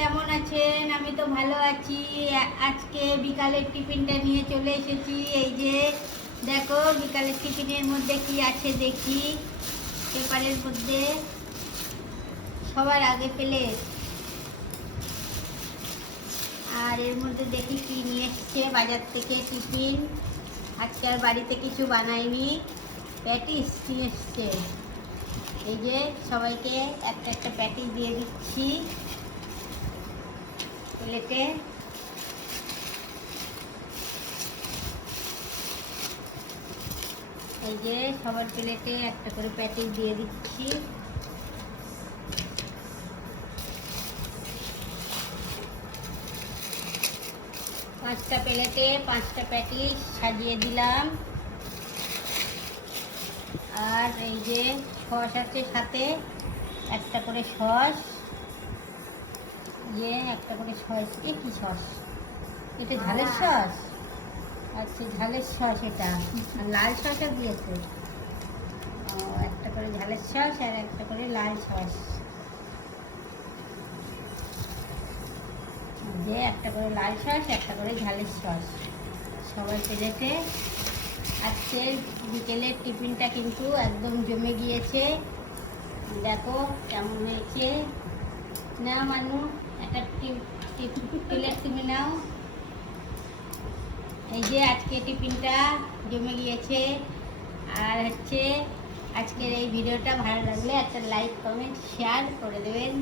কেমন আছেন? আমি তো ভালো আছি। আজকে বিকালের টিফিনটা নিয়ে চলে এসেছি। এই যে দেখো বিকালের টিফিনের মধ্যে কি আছে দেখি। পেপারের মধ্যে সবার আগে প্লেট, আর এর মধ্যে দেখি কি নিয়ে এসছে বাজার থেকে টিফিন। আজকে আর বাড়িতে কিছু বানাইনি, প্যাটিস নিয়ে এসছে। এই যে সবাইকে একটা একটা প্যাটিস দিয়ে দিচ্ছি প্লেটে। এই যে সবার প্লেটে একটা করে প্যাটিস দিয়ে দিচ্ছি। পাঁচটা প্লেটে 5টা প্যাটিস সাজিয়ে দিলাম। আর এই যে সস আছে সাথে, একটা করে সস, একটা করে সস। কি সস এটা? ঝালের সস। আচ্ছা, ঝালের সস এটা। আর লাল সসও দিয়েছে। একটা করে ঝালের সস আর একটা করে লাল সস। একটা করে লাল সস, একটা করে ঝালের সস সবার প্লেটে। আজকের বিকেলের টিফিনটা কিন্তু একদম জমে গিয়েছে। দেখো কেমন হয়েছে। না মানু, একটা প্লেট তুমি নাও। এই যে আজকে টিফিনটা জমে গিয়েছে। আর আজকের এই ভিডিওটা ভালো লাগলে একটা লাইক, কমেন্ট, শেয়ার করে দেবেন।